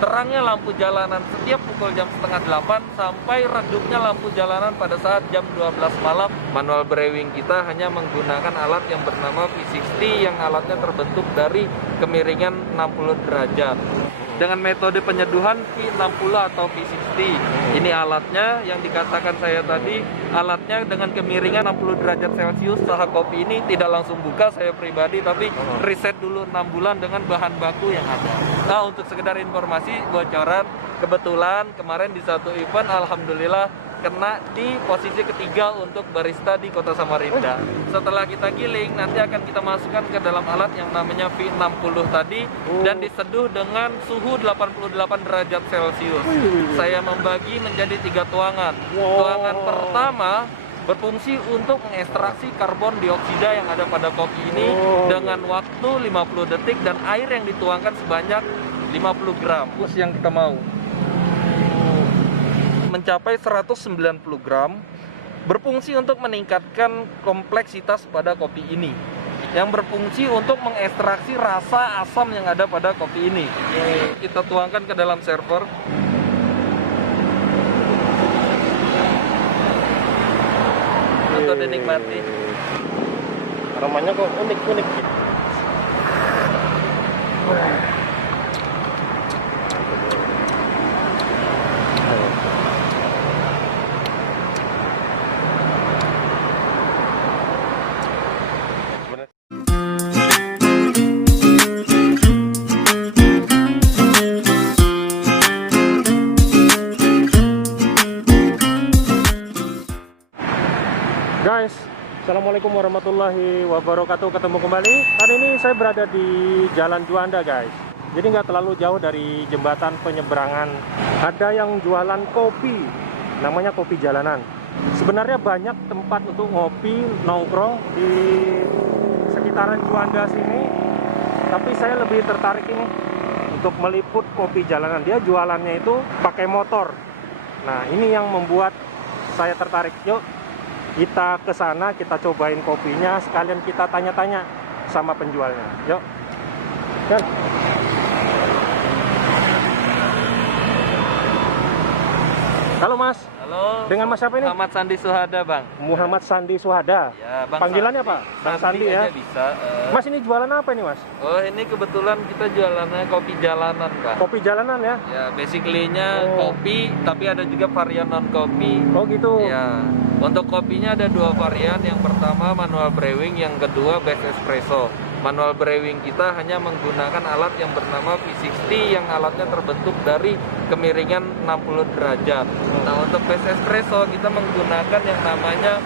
terangnya lampu jalanan setiap pukul jam setengah 8 sampai redupnya lampu jalanan pada saat jam 12 malam. Manual brewing kita hanya menggunakan alat yang bernama V60 yang alatnya terbentuk dari kemiringan 60 derajat. Dengan metode penyeduhan V60 atau V60. Ini alatnya yang dikatakan saya tadi, alatnya dengan kemiringan 60 derajat Celcius. Usaha kopi ini tidak langsung buka saya pribadi, tapi riset dulu 6 bulan dengan bahan baku yang ada. Nah, untuk sekedar informasi bocoran, kebetulan kemarin di satu event alhamdulillah kena di posisi ketiga untuk barista di Kota Samarinda. Setelah kita giling, nanti akan kita masukkan ke dalam alat yang namanya V60 tadi dan diseduh dengan suhu 88 derajat Celcius. Saya membagi menjadi 3 tuangan. Tuangan pertama berfungsi untuk mengekstraksi karbon dioksida yang ada pada kopi ini dengan waktu 50 detik dan air yang dituangkan sebanyak 50 gram. Plus yang kita mau mencapai 190 gram, berfungsi untuk meningkatkan kompleksitas pada kopi ini, yang berfungsi untuk mengekstraksi rasa asam yang ada pada kopi ini. Kita tuangkan ke dalam server. Untuk dinikmati. Aromanya kok unik-unik gitu. Guys, assalamualaikum warahmatullahi wabarakatuh. Ketemu kembali. Kali ini saya berada di Jalan Juanda, guys. Jadi nggak terlalu jauh dari jembatan penyeberangan. Ada yang jualan kopi, namanya kopi jalanan. Sebenarnya banyak tempat untuk ngopi, nongkrong di sekitaran Juanda sini. Tapi saya lebih tertarik ini untuk meliput kopi jalanan. Dia jualannya itu pakai motor. Nah, ini yang membuat saya tertarik. Yuk, kita ke sana, kita cobain kopinya, sekalian kita tanya-tanya sama penjualnya. Yuk. Kan? Halo Mas. Halo. Dengan Mas siapa ini? Muhammad Sandi Suhada, Bang. Muhammad Sandi Suhada. Ya, Bang. Panggilannya apa? Bang Sandi ya. Bisa. Mas, ini jualan apa ini, Mas? Oh, ini kebetulan kita jualannya kopi jalanan, Bang. Kopi jalanan ya? Ya, basically-nya kopi, tapi ada juga varian non kopi. Oh gitu. Ya, untuk kopinya ada 2 varian. Yang pertama manual brewing, yang kedua base espresso. Manual brewing kita hanya menggunakan alat yang bernama V60 yang alatnya terbentuk dari kemiringan 60 derajat. Nah, untuk base espresso kita menggunakan yang namanya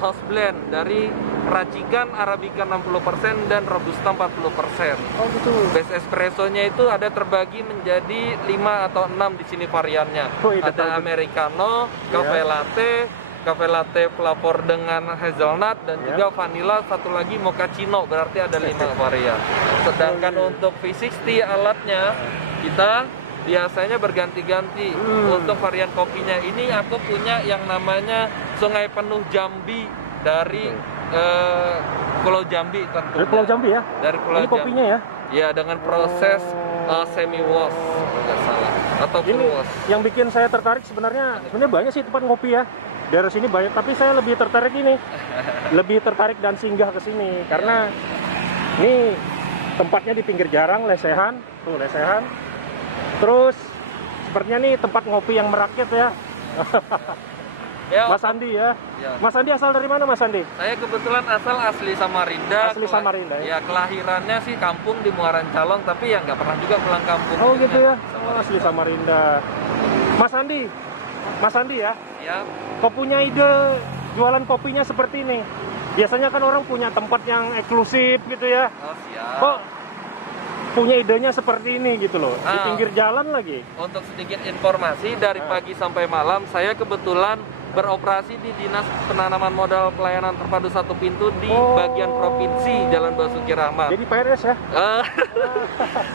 house blend dari racikan Arabica 60% dan Robusta 40%. Oh gitu. Base espressonya itu ada terbagi menjadi 5 atau 6 di sini variannya. Oh, iya, ada Americano, cafe latte flavor dengan hazelnut dan juga vanilla, satu lagi mochaccino, berarti ada 5 varian. Sedangkan untuk V60 alatnya kita biasanya berganti-ganti. Untuk varian kopinya ini aku punya yang namanya Sungai Penuh Jambi dari Pulau Jambi tentunya. Dari Pulau Jambi ya? Dari Pulau ini Jambi. kopinya ya? Ya, dengan proses semi wash nggak salah atau full Ini wash. yang bikin saya tertarik sebenarnya banyak sih tempat ngopi ya. Daerah sini banyak, tapi saya lebih tertarik ini. Lebih tertarik dan singgah ke sini karena ini tempatnya di pinggir jalan, lesehan, tuh lesehan. Terus sepertinya nih tempat ngopi yang merakyat ya. Ya, Mas Andi ya. Ya. Mas Andi asal dari mana Mas Andi? Saya kebetulan asli Samarinda. Asli Samarinda ya? Ya, kelahirannya sih kampung di Muaran Calong, tapi ya nggak pernah juga pulang kampung. Oh gitu ya? Oh, asli Samarinda. Mas Andi ya? Ya. Kok punya ide jualan kopinya seperti ini? Biasanya kan orang punya tempat yang eksklusif gitu ya. Oh, siap. Kok punya idenya seperti ini gitu loh, di pinggir jalan lagi? Untuk sedikit informasi, dari pagi sampai malam saya kebetulan beroperasi di Dinas Penanaman Modal Pelayanan Terpadu Satu Pintu di bagian provinsi Jalan Basuki Rahmat. Jadi PNS ya?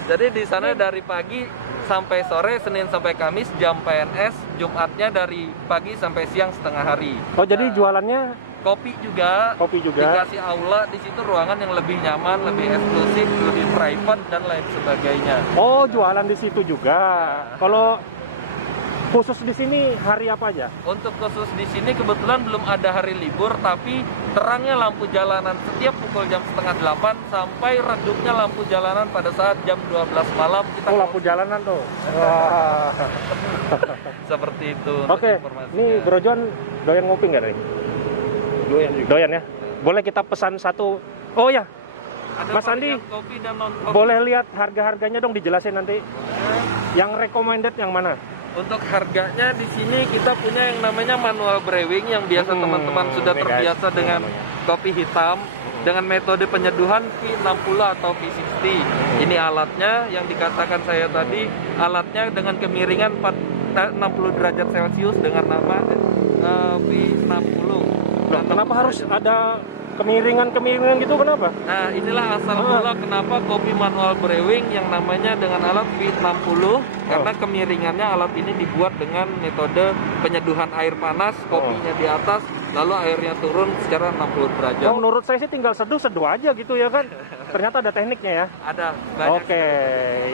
Jadi di sana dari pagi sampai sore, Senin sampai Kamis jam PNS, Jumatnya dari pagi sampai siang setengah hari. Oh jadi jualannya Kopi juga. Kopi juga. Dikasih aula di situ, ruangan yang lebih nyaman, lebih eksklusif, lebih private dan lain sebagainya. Oh, jualan di situ juga. Kalau khusus di sini hari apa aja? Untuk khusus di sini kebetulan belum ada hari libur, tapi terangnya lampu jalanan setiap pukul jam setengah 8 sampai redupnya lampu jalanan pada saat jam 12 malam kita. Oh, lampu jalanan tuh. Wah. Seperti itu. Untuk Oke, informasinya. ini Bro John doyan ngopi nggak nih? Doyan ya? Boleh kita pesan satu? Oh ya, Ada Mas Andi, varian kopi dan non kopi. boleh lihat harga-harganya dong, dijelasin nanti. Yang recommended yang mana? Untuk harganya di sini kita punya yang namanya manual brewing yang biasa teman-teman sudah ini guys, terbiasa dengan namanya. kopi hitam dengan metode penyeduhan V60 atau V60. Ini alatnya yang dikatakan saya tadi, alatnya dengan kemiringan 60 derajat Celcius dengan nama V60. Kenapa harus ada kemiringan gitu, kenapa? Nah, inilah asal mula kenapa kopi manual brewing yang namanya dengan alat V60, karena kemiringannya alat ini dibuat dengan metode penyeduhan air panas, kopinya di atas, lalu airnya turun secara 60 derajat. Oh, menurut saya sih tinggal seduh aja gitu ya kan. Ternyata ada tekniknya ya. Ada banyak. Oke,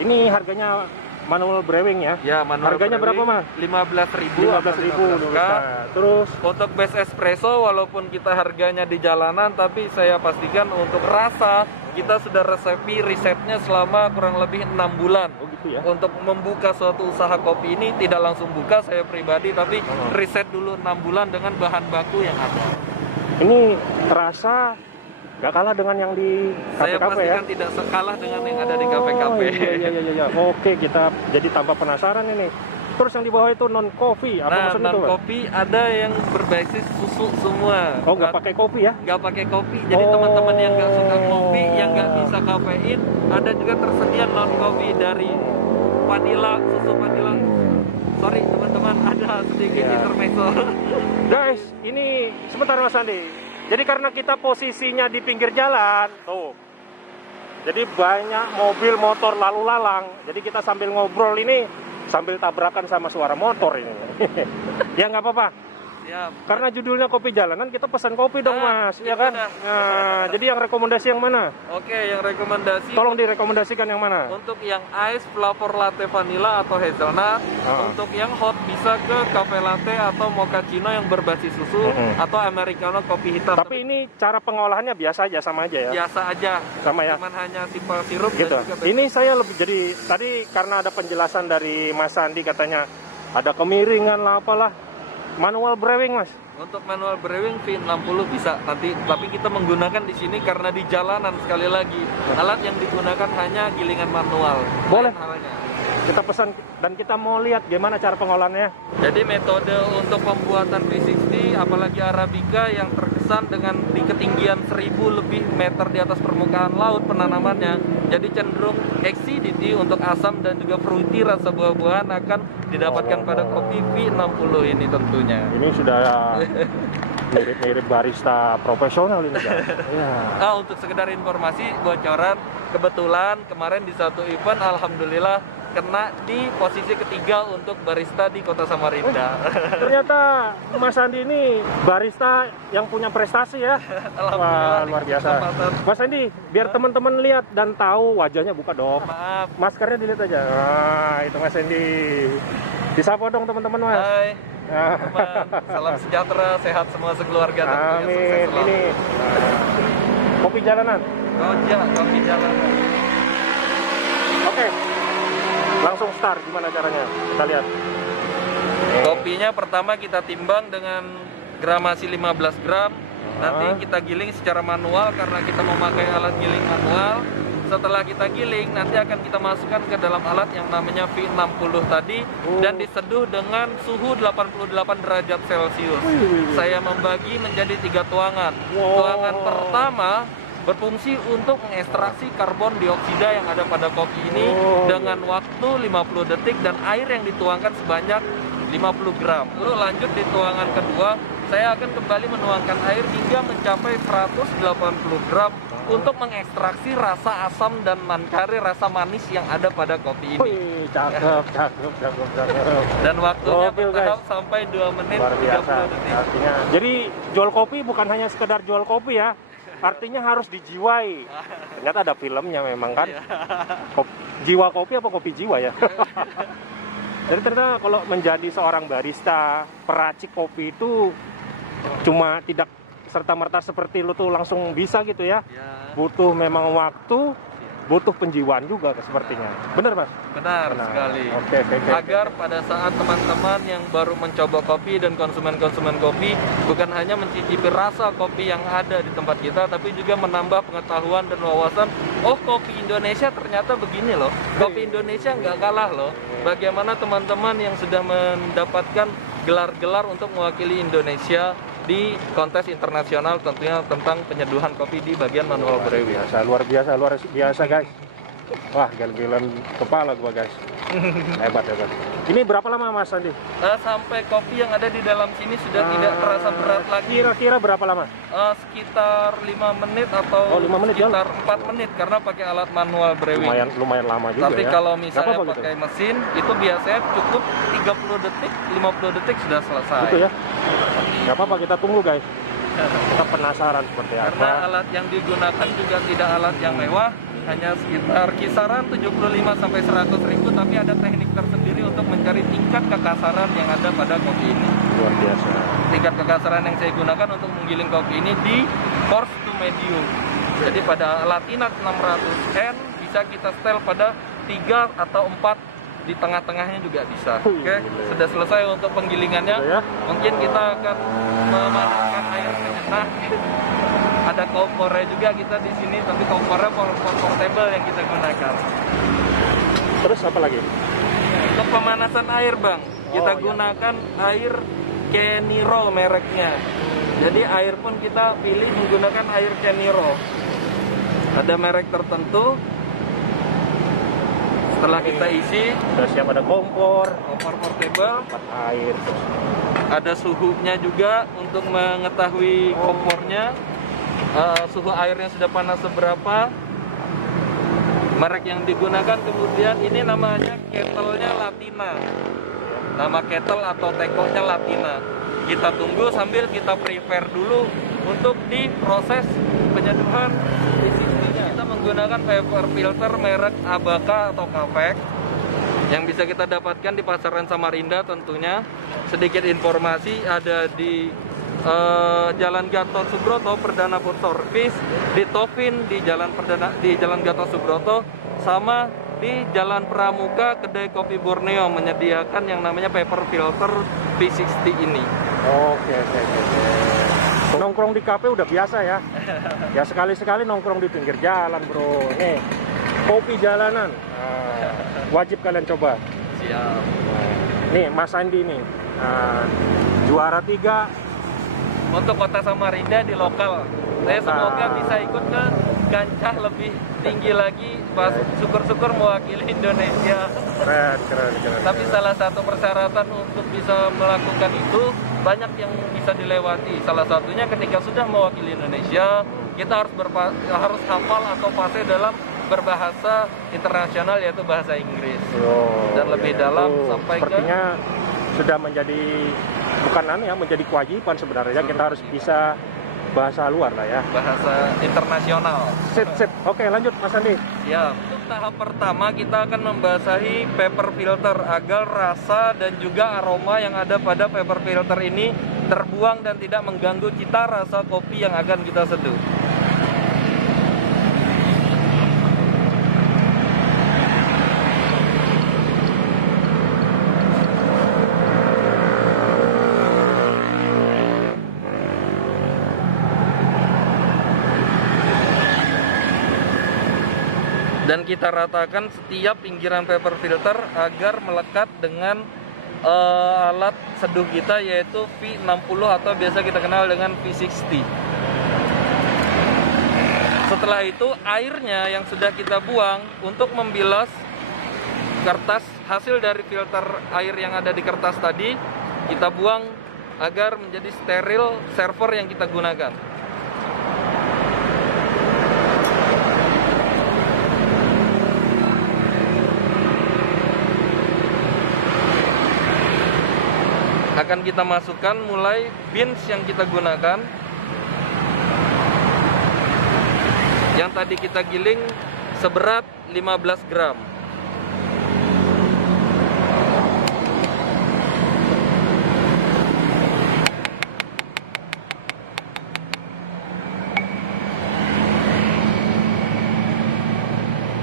ini harganya manual brewing ya. Ya, manual Harganya berapa, brewing, Mas? 15.000. 15.000. 15K. Nah, terus Untuk base espresso, walaupun kita harganya di jalanan, tapi saya pastikan untuk rasa kita sudah resepi risetnya selama kurang lebih 6 bulan. oh gitu ya. Untuk membuka suatu usaha kopi ini tidak langsung buka saya pribadi, tapi riset dulu 6 bulan dengan bahan baku yang ada. Ini rasa nggak kalah dengan yang di Saya kafe-kafe ya. pastikan tidak sekalah dengan yang ada di kafe-kafe. Oh, iya. Oke, kita jadi tambah penasaran ini. Terus yang di bawah itu non coffee, apa Nah, maksudnya itu? non kopi ada yang berbasis susu semua. Oh, nggak pakai kopi ya? Nggak pakai kopi. Jadi Oh. teman-teman yang nggak suka kopi, yang nggak bisa kafein, ada juga tersedia non kopi dari vanilla, susu vanilla. Sorry teman-teman, ada sedikit Ya. intermezzo. Guys, ini sebentar Mas Andi. Jadi karena kita posisinya di pinggir jalan, tuh. Jadi banyak mobil motor lalu lalang. Jadi kita sambil ngobrol ini sambil tabrakan sama suara motor ini. Ya nggak apa-apa. Siap. Karena judulnya kopi jalanan, kita pesan kopi dong Nah, Mas, ya itu kan? dah. Nah, jadi yang rekomendasi yang mana? Oke, yang rekomendasi Tolong direkomendasikan yang mana? untuk yang ice flavor latte vanilla atau hazelnut. Untuk yang hot bisa ke cafe latte atau mochaccino yang berbasis susu atau americano kopi hitam. Tapi ini cara pengolahannya biasa aja, sama aja ya? biasa aja, Sama ya? cuman hanya simple sirup Gitu. dan juga Ini saya lebih jadi tadi karena ada penjelasan dari Mas Andi katanya ada kemiringan lah apalah. Manual brewing Mas. untuk manual brewing V60 bisa nanti, tapi kita menggunakan di sini karena di jalanan sekali lagi. Alat yang digunakan hanya gilingan manual. Boleh. Lain halnya. Kita pesan dan kita mau lihat gimana cara pengolahannya. Jadi metode untuk pembuatan V60 apalagi Arabica yang terkesan dengan di ketinggian 1000 lebih meter di atas permukaan laut penanamannya. Jadi cenderung acidity untuk asam dan juga fruity rasa buah-buahan akan didapatkan pada kopi V60 ini tentunya. Ini sudah mirip-mirip barista profesional ini guys. Ya. Untuk sekedar informasi bocoran, kebetulan kemarin di satu event alhamdulillah kena di posisi ketiga untuk barista di Kota Samarinda. Ternyata Mas Andi ini barista yang punya prestasi ya. Wah, luar biasa. Mas Andi, biar teman-teman lihat dan tahu wajahnya, buka dong. Maaf. Maskernya dilihat aja. Nah, itu Mas Andi. Disapa dong teman-teman Mas. Hai. Nah. Teman, salam sejahtera, sehat semua sekeluarga. tentunya, sukses Amin. selalu. Ini kopi jalanan. Gojek, kopi jalanan. Oke. Langsung start, gimana caranya? Kita lihat. Kopinya pertama kita timbang dengan gramasi 15 gram. Nanti kita giling secara manual karena kita memakai alat giling manual. Setelah kita giling, nanti akan kita masukkan ke dalam alat yang namanya V60 tadi dan diseduh dengan suhu 88 derajat Celcius. Saya membagi menjadi 3 tuangan. Tuangan pertama berfungsi untuk mengekstraksi karbon dioksida yang ada pada kopi ini dengan waktu 50 detik dan air yang dituangkan sebanyak 50 gram. Lalu lanjut di tuangan kedua, saya akan kembali menuangkan air hingga mencapai 180 gram untuk mengekstraksi rasa asam dan mancari rasa manis yang ada pada kopi ini. Wih, cakep. Dan waktunya Gokil, bertahap sampai 2 menit Luar 30 biasa. detik. Artinya, jadi jual kopi bukan hanya sekedar jual kopi ya. Artinya harus dijiwai. Ternyata ada filmnya memang kan. Iya. Jiwa kopi apa kopi jiwa ya? Jadi ternyata kalau menjadi seorang barista, peracik kopi itu cuma tidak serta-merta seperti lu tuh langsung bisa gitu ya. Ya, Butuh memang waktu, butuh penjiwaan juga sepertinya. Bener Mas? benar sekali. Oke. Agar pada saat teman-teman yang baru mencoba kopi dan konsumen-konsumen kopi bukan hanya mencicipi rasa kopi yang ada di tempat kita, tapi juga menambah pengetahuan dan wawasan. Oh, kopi Indonesia ternyata begini loh. Kopi Indonesia nggak kalah loh. Bagaimana teman-teman yang sudah mendapatkan gelar-gelar untuk mewakili Indonesia di kontes internasional tentunya tentang penyeduhan kopi di bagian manual brewing. Luar biasa guys. Wah, gel-gelan kepala gua guys. Hebat. Ini berapa lama Mas Andi? Sampai kopi yang ada di dalam sini sudah tidak terasa berat lagi. Kira-kira berapa lama? Sekitar 5 menit atau 5 menit ya? sekitar 4 menit karena pakai alat manual brewing. Lumayan lama juga Tapi ya. kalau Nggak misalnya apa-apa gitu? pakai mesin itu biasanya cukup 30 detik, 50 detik sudah selesai. Gitu ya. Nggak apa-apa, kita tunggu guys. Kita penasaran seperti Karena apa. alat yang digunakan juga tidak alat yang mewah, hanya sekitar kisaran 75 sampai 100 ribu, tapi ada teknik tersendiri untuk mencari tingkat kekasaran yang ada pada kopi ini. Luar biasa. Tingkat kekasaran yang saya gunakan untuk menggiling kopi ini di coarse to medium. Jadi pada Latina 600N bisa kita setel pada 3 atau 4, di tengah-tengahnya juga bisa. Oke, sudah selesai untuk penggilingannya. Sudah ya? Mungkin kita akan memanaskan air penyenah. Ada kompornya juga kita di sini, tapi kompornya portable yang kita gunakan. Terus apa lagi? Untuk pemanasan air, Bang, kita iya. gunakan air Keniro mereknya. Jadi air pun kita pilih menggunakan air Keniro. Ada merek tertentu. Setelah kita isi, Sudah siap, ada kompor, kompor portable, tempat air. Terus. ada suhunya juga untuk mengetahui kompornya, suhu airnya sudah panas seberapa. Merek yang digunakan kemudian ini namanya kettle-nya Latina. Nama kettle atau tekonya Latina. Kita tunggu sambil kita prepare dulu untuk diproses penyeduhan di sisinya. Kita menggunakan paper filter merek Abaka atau Kavek yang bisa kita dapatkan di pasaran Samarinda tentunya. Sedikit informasi, ada di Jalan Gatot Subroto Perdana Food Service, di Tovin di Jalan Gatot Subroto, sama di Jalan Pramuka kedai kopi Borneo menyediakan yang namanya paper filter V60 ini. Oke. Nongkrong di kafe udah biasa ya. Ya sekali-sekali nongkrong di pinggir jalan bro. Nih, kopi jalanan. Wajib kalian coba. Siap. Nih Mas Andi nih, juara 3 Untuk kota Samarinda di lokal. Saya semoga bisa ikut ke kancah lebih tinggi lagi, pas syukur-syukur mewakili Indonesia. keren. Tapi salah satu persyaratan untuk bisa melakukan itu banyak yang bisa dilewati. Salah satunya ketika sudah mewakili Indonesia, kita harus hafal atau fase dalam berbahasa internasional, yaitu bahasa Inggris. Dan lebih dalam sampai ke sepertinya sudah menjadi menjadi kewajiban sebenarnya, kita harus bisa bahasa luar lah ya. bahasa internasional. Sip. Oke, lanjut Mas Andi. Siap. Untuk tahap pertama kita akan membasahi paper filter agar rasa dan juga aroma yang ada pada paper filter ini terbuang dan tidak mengganggu cita rasa kopi yang akan kita seduh. Dan kita ratakan setiap pinggiran paper filter agar melekat dengan alat seduh kita, yaitu V60 atau biasa kita kenal dengan V60. Setelah itu airnya yang sudah kita buang untuk membilas kertas hasil dari filter air yang ada di kertas tadi, kita buang agar menjadi steril server yang kita gunakan. Akan kita masukkan mulai beans yang kita gunakan, yang tadi kita giling seberat 15 gram.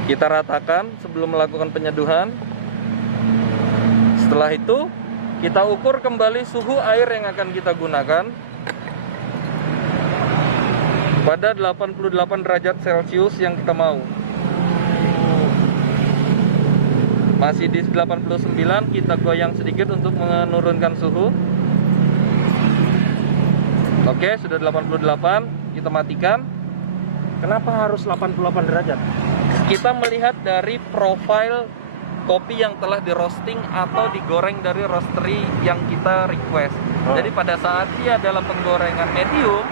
Kita ratakan sebelum melakukan penyeduhan. Setelah itu kita ukur kembali suhu air yang akan kita gunakan pada 88 derajat Celcius yang kita mau. Masih di 89, kita goyang sedikit untuk menurunkan suhu. Oke, sudah 88, kita matikan. Kenapa harus 88 derajat? Kita melihat dari profil kopi yang telah di roasting atau digoreng dari roastery yang kita request. Jadi pada saat dia dalam penggorengan medium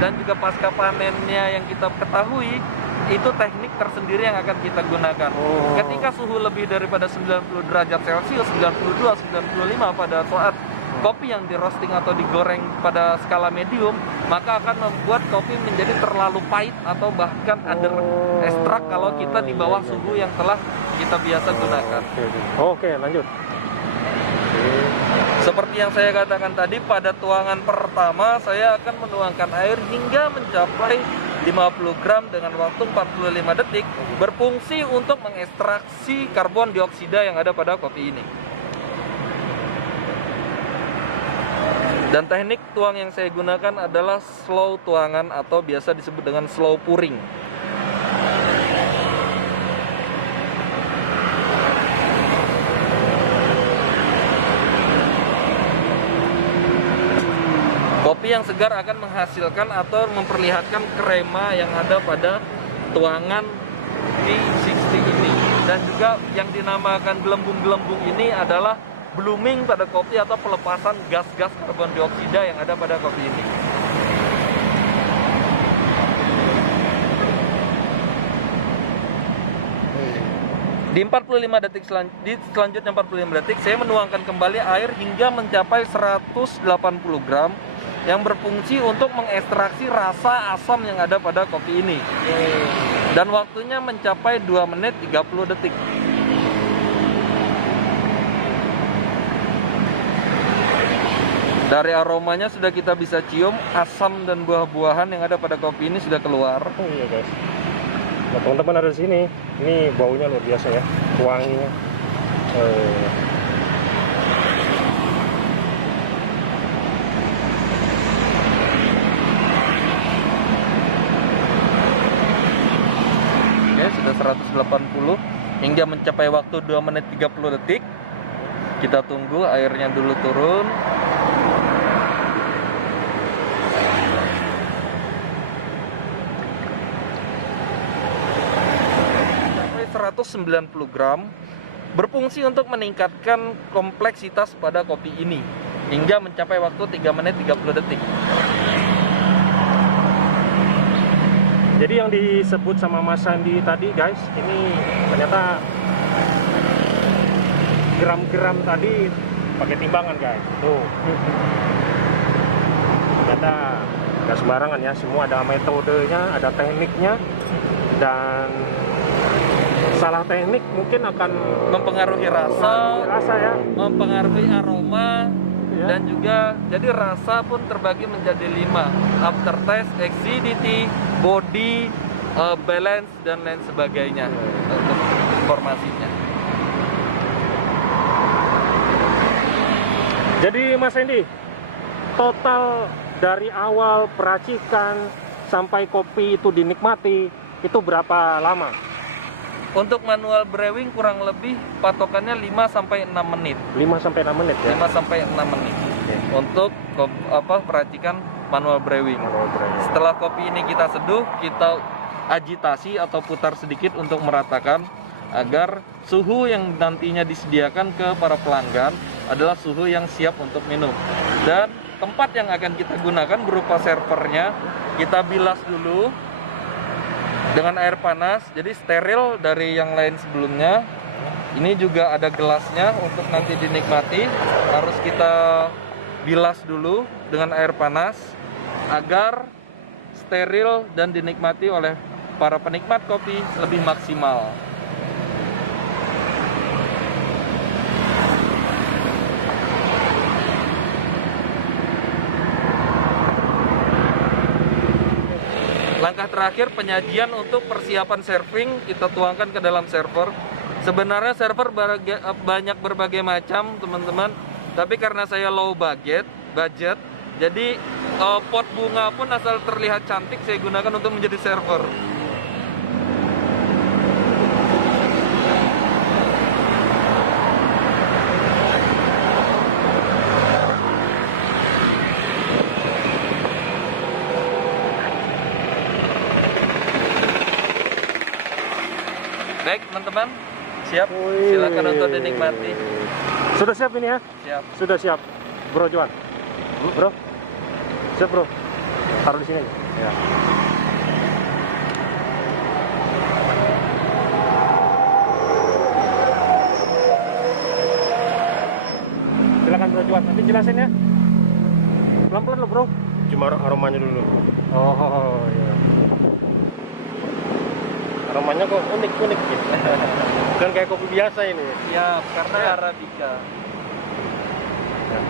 dan juga pasca panennya yang kita ketahui, itu teknik tersendiri yang akan kita gunakan. Ketika suhu lebih daripada 90 derajat Celcius, 92, 95 pada saat kopi yang di roasting atau digoreng pada skala medium, maka akan membuat kopi menjadi terlalu pahit atau bahkan ada ekstrak kalau kita di bawah suhu yang telah kita biasa gunakan. Oke, lanjut. Seperti yang saya katakan tadi, pada tuangan pertama saya akan menuangkan air hingga mencapai 50 gram dengan waktu 45 detik, berfungsi untuk mengekstraksi karbon dioksida yang ada pada kopi ini. Dan teknik tuang yang saya gunakan adalah slow tuangan atau biasa disebut dengan slow pouring. Kopi yang segar akan menghasilkan atau memperlihatkan krema yang ada pada tuangan V60 ini. Dan juga yang dinamakan gelembung-gelembung ini adalah blooming pada kopi atau pelepasan gas-gas karbon dioksida yang ada pada kopi ini. Di 45 detik selanjutnya 45 detik saya menuangkan kembali air hingga mencapai 180 gram yang berfungsi untuk mengekstraksi rasa asam yang ada pada kopi ini. Dan waktunya mencapai 2 menit 30 detik. Dari aromanya sudah kita bisa cium, asam dan buah-buahan yang ada pada kopi ini sudah keluar. Oh iya guys. Nah, teman-teman ada di sini. Ini baunya luar biasa ya, wanginya. Oke, sudah 180 hingga mencapai waktu 2 menit 30 detik. Kita tunggu airnya dulu turun. 190 gram, berfungsi untuk meningkatkan kompleksitas pada kopi ini hingga mencapai waktu 3 menit 30 detik. Jadi yang disebut sama Mas Sandi tadi guys, ini ternyata gram-gram tadi pakai timbangan guys. Tuh. Ternyata nggak sembarangan ya, semua ada metodenya, ada tekniknya, dan salah teknik mungkin akan mempengaruhi rasa ya, mempengaruhi aroma ya. Dan juga jadi rasa pun terbagi menjadi 5: aftertaste, acidity, body, balance, dan lain sebagainya. Untuk informasinya. Jadi Mas Hendy, total dari awal peracikan sampai kopi itu dinikmati itu berapa lama? Untuk manual brewing kurang lebih patokannya 5-6 menit. 5-6 menit ya? 5-6 menit. Okay. Untuk peracikan manual brewing. Setelah kopi ini kita seduh, kita agitasi atau putar sedikit untuk meratakan agar suhu yang nantinya disediakan ke para pelanggan adalah suhu yang siap untuk minum. Dan tempat yang akan kita gunakan berupa servernya, kita bilas dulu dengan air panas, jadi steril dari yang lain sebelumnya. Ini juga ada gelasnya untuk nanti dinikmati, harus kita bilas dulu dengan air panas agar steril dan dinikmati oleh para penikmat kopi lebih maksimal. Langkah terakhir, penyajian untuk persiapan serving kita tuangkan ke dalam server. Sebenarnya server banyak berbagai macam teman-teman, tapi karena saya low budget, jadi pot bunga pun asal terlihat cantik saya gunakan untuk menjadi server. Baik teman-teman, siap? Silakan untuk dinikmati. Sudah siap ini ya? Siap. Sudah siap, Bro Juan. Bro, siap bro. Taruh di sini aja. Ya. Silakan Bro Juan, nanti jelasin ya. Pelan-pelan lo bro. Cuma aromanya dulu. Oh iya. Aromanya kok unik-unik gitu. Bukan kayak kopi biasa ini. Siap, karena Arabica. Ya.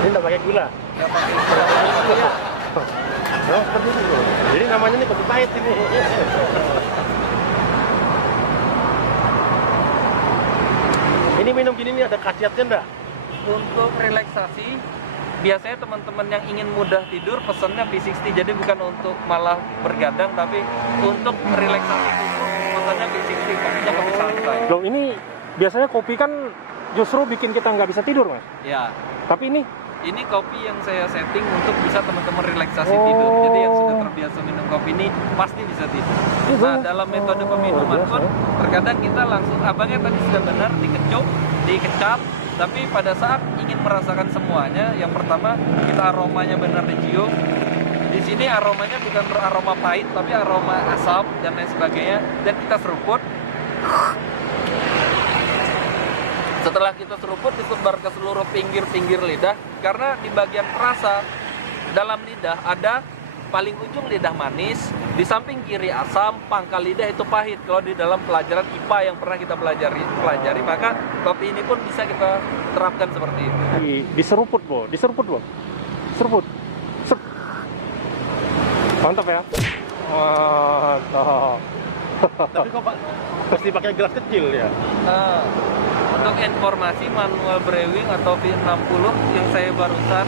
Ini nggak pakai gula. Nggak pakai gula. Oh, seperti itu. Jadi namanya ini kopi pahit ini. Ini minum gini nih ada khasiatnya enggak? Untuk relaksasi, biasanya teman-teman yang ingin mudah tidur pesannya V60, jadi bukan untuk malah bergadang, tapi untuk relaksasi tubuh pesannya V60, kopinya kopi santai. Loh ini biasanya kopi kan justru bikin kita nggak bisa tidur mas. Ya, Tapi ini kopi yang saya setting untuk bisa teman-teman relaksasi tidur. Jadi yang sudah terbiasa minum kopi ini pasti bisa tidur. Nah, dalam metode peminuman pun terkadang kita langsung, abangnya tadi sudah benar, dikecap, tapi pada saat ingin merasakan semuanya, yang pertama kita aromanya benar dicium. Di sini aromanya bukan aroma pahit, tapi aroma asam dan lain sebagainya. Dan kita seruput. Setelah kita seruput, disebar ke seluruh pinggir-pinggir lidah. Karena di bagian rasa dalam lidah ada paling ujung lidah manis, di samping kiri asam, pangkal lidah itu pahit. Kalau di dalam pelajaran IPA yang pernah kita pelajari, maka kopi ini pun bisa kita terapkan seperti itu. diseruput bro, seruput. Mantap ya. Mantap. Tapi kok pak pasti pakai gelas kecil ya? Untuk informasi, manual brewing atau V60 yang saya barusan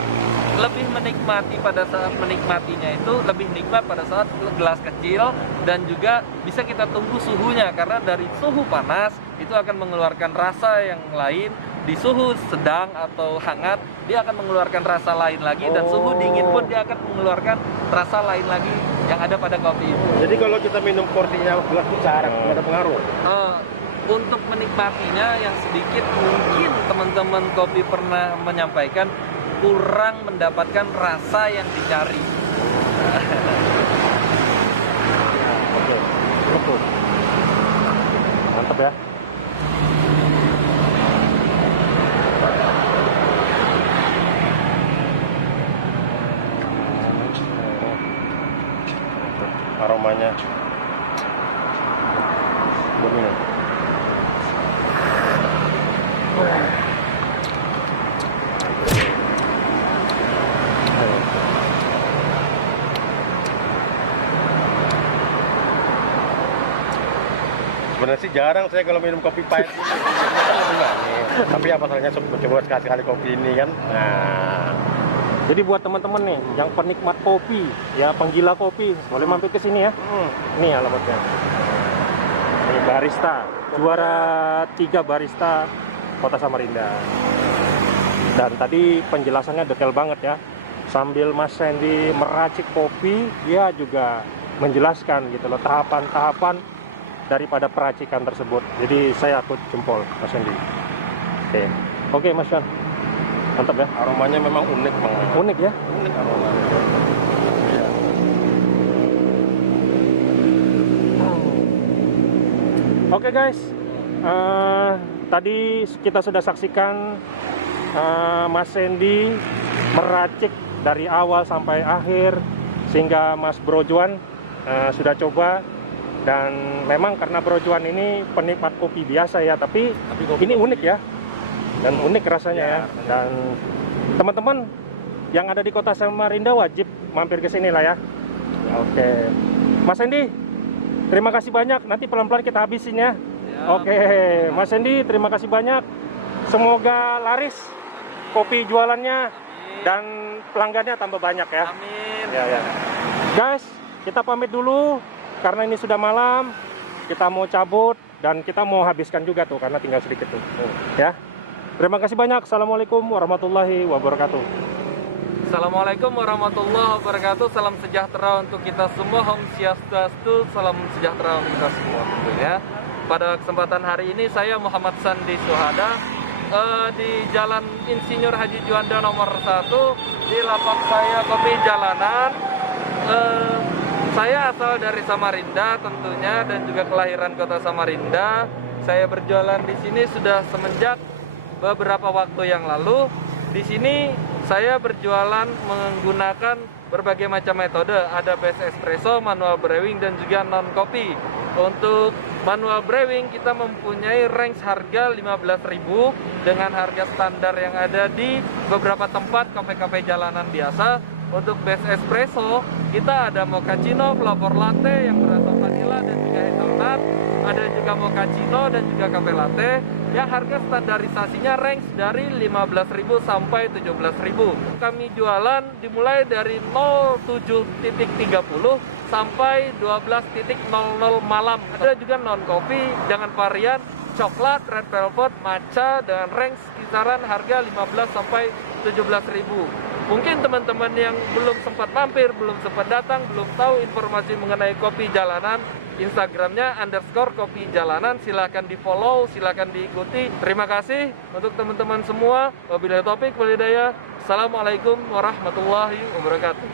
lebih menikmati pada saat menikmatinya itu lebih nikmat pada saat gelas kecil, dan juga bisa kita tunggu suhunya karena dari suhu panas itu akan mengeluarkan rasa yang lain, di suhu sedang atau hangat dia akan mengeluarkan rasa lain lagi, dan suhu dingin pun dia akan mengeluarkan rasa lain lagi yang ada pada kopi itu. Jadi kalau kita minum porsinya gelas besar nggak ada pengaruh? Untuk menikmatinya yang sedikit, mungkin teman-teman kopi pernah menyampaikan kurang mendapatkan rasa yang dicari. Betul. Mantap ya. Aromanya berminyak. Sebenarnya sih jarang saya kalau minum kopi pahit ini. Tapi apa salahnya coba sekali-kali kopi ini kan. Nah, jadi buat teman-teman nih yang penikmat kopi, ya penggila kopi, boleh mampir ke sini ya. Ini alamatnya. Ini barista, juara 3 barista Kota Samarinda. Dan tadi penjelasannya detail banget ya. Sambil Mas Sandy meracik kopi, dia juga menjelaskan gitu loh tahapan-tahapan daripada peracikan tersebut. Jadi saya akut jempol Mas Hendy. Oke Mas Yan, mantap ya. Aromanya memang unik Bang. Unik ya. Unik aromanya. Iya. Oke guys, tadi kita sudah saksikan Mas Hendy meracik dari awal sampai akhir, sehingga Mas Brojuan sudah coba. Dan memang karena Brojuan ini penikmat kopi biasa ya, tapi ini unik ya, dan unik rasanya ya. Dan teman-teman yang ada di kota Samarinda wajib mampir ke sini lah ya. Oke, Mas Hendy, terima kasih banyak. Nanti pelan-pelan kita habisin ya. Oke, Mas Hendy, terima kasih banyak. Semoga laris kopi jualannya dan pelanggannya tambah banyak ya. Amin. Ya. Guys, kita pamit dulu karena ini sudah malam. Kita mau cabut dan kita mau habiskan juga tuh karena tinggal sedikit tuh. Ya. Terima kasih banyak. Assalamualaikum warahmatullahi wabarakatuh. Assalamualaikum warahmatullahi wabarakatuh. Salam sejahtera untuk kita semua. Om Swastiastu. Salam sejahtera untuk kita semua tentunya. Pada kesempatan hari ini saya Muhammad Sandi Suhada di Jalan Insinyur Haji Juanda nomor 1 di lapak saya Kopi Jalanan. Saya asal dari Samarinda tentunya dan juga kelahiran kota Samarinda. Saya berjualan di sini sudah semenjak beberapa waktu yang lalu. Di sini saya berjualan menggunakan berbagai macam metode. Ada base espresso, manual brewing dan juga non kopi. Untuk manual brewing kita mempunyai range harga 15.000 dengan harga standar yang ada di beberapa tempat kafe-kafe jalanan biasa. Untuk base espresso kita ada mochaccino, flavor latte yang berasa vanilla dan juga hazelnut. Ada juga mochaccino dan juga cafe latte yang harga standarisasinya range dari 15.000 sampai 17.000. Kami jualan dimulai dari 07.30 sampai 12.00 malam. Ada juga non kopi dengan varian coklat, red velvet, matcha dengan range kisaran harga 15 sampai 17.000. Mungkin teman-teman yang belum sempat mampir, belum sempat datang, belum tahu informasi mengenai kopi jalanan, Instagramnya _kopi jalanan, silahkan di follow, silahkan diikuti. Terima kasih untuk teman-teman semua. Wabillahi taufiq wal hidayah. Assalamualaikum warahmatullahi wabarakatuh.